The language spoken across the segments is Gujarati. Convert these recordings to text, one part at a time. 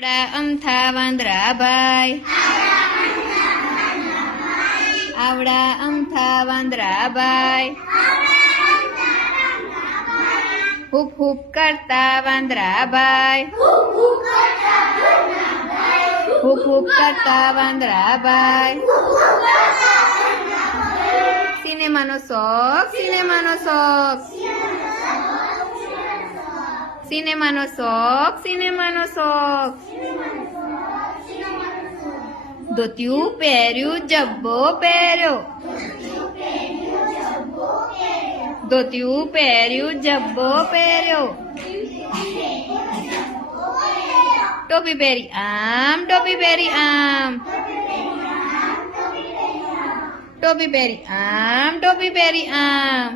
આવડા અમથા વાંદરા ભાઈ, આવડા અમથા વાંદરા ભાઈ, હુપ હુપ કરતા વાંદરા ભાઈ, હુપ હુપ કરતા વાંદરા ભાઈ. સિનેમાનો શોખ, સિનેમાનો શોખ, સિનેમાનો શોખ, સિનેમાનો શોખ. ધોતિયું પહેર્યું, જબ્બો પહેર્યો, ધોતિયું પહેર્યું, જબ્બો પહેર્યો. ટોપી પહેરી આમ, ટોપી પહેરી આમ, ટોપી પહેરી આમ, ટોપી પહેરી આમ.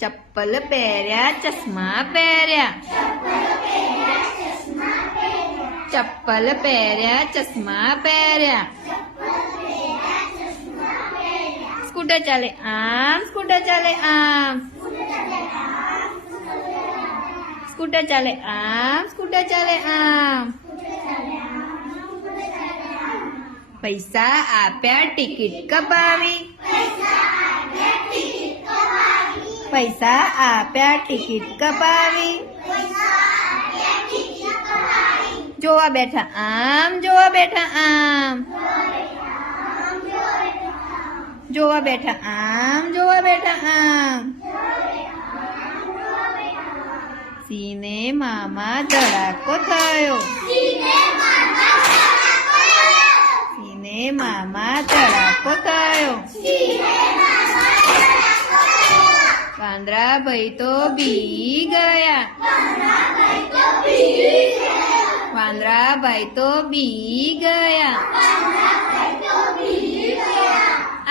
ચપ્પલ પહેર્યા, ચશ્મા પહેર્યા, ચપ્પલ પહેર્યા, ચશ્મા પહેર્યા. સ્કૂટર ચાલે આમ, સ્કૂટર ચાલે આમ, સ્કૂટર ચાલે આમ, સ્કૂટર ચાલે આમ. પૈસા આપ્યા, ટિકિટ કપાવી, પૈસા આપ્યા, ટિકિટ કપાવી. જોવા બેઠા આમ, જોવા બેઠા આમ, જોવા બેઠા આમ, જોવા બેઠા આમ. સિનેમામાં ધડાકો થયો, સિનેમામાં ધડાકો થયો. વાંદરા ભાઈ તો બી ગયા, વાંદરા ભાઈ તો બી ગયા.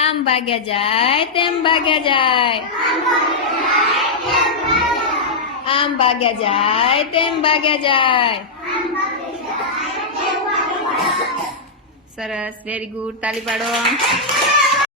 આમ ભાગ્યા જાય, તેમ ભાગ્યા જાય, આમ ભાગ્યા જાય, તેમ ભાગ્યા જાય. સરસ, વેરી ગુડ, તાલી પાડો.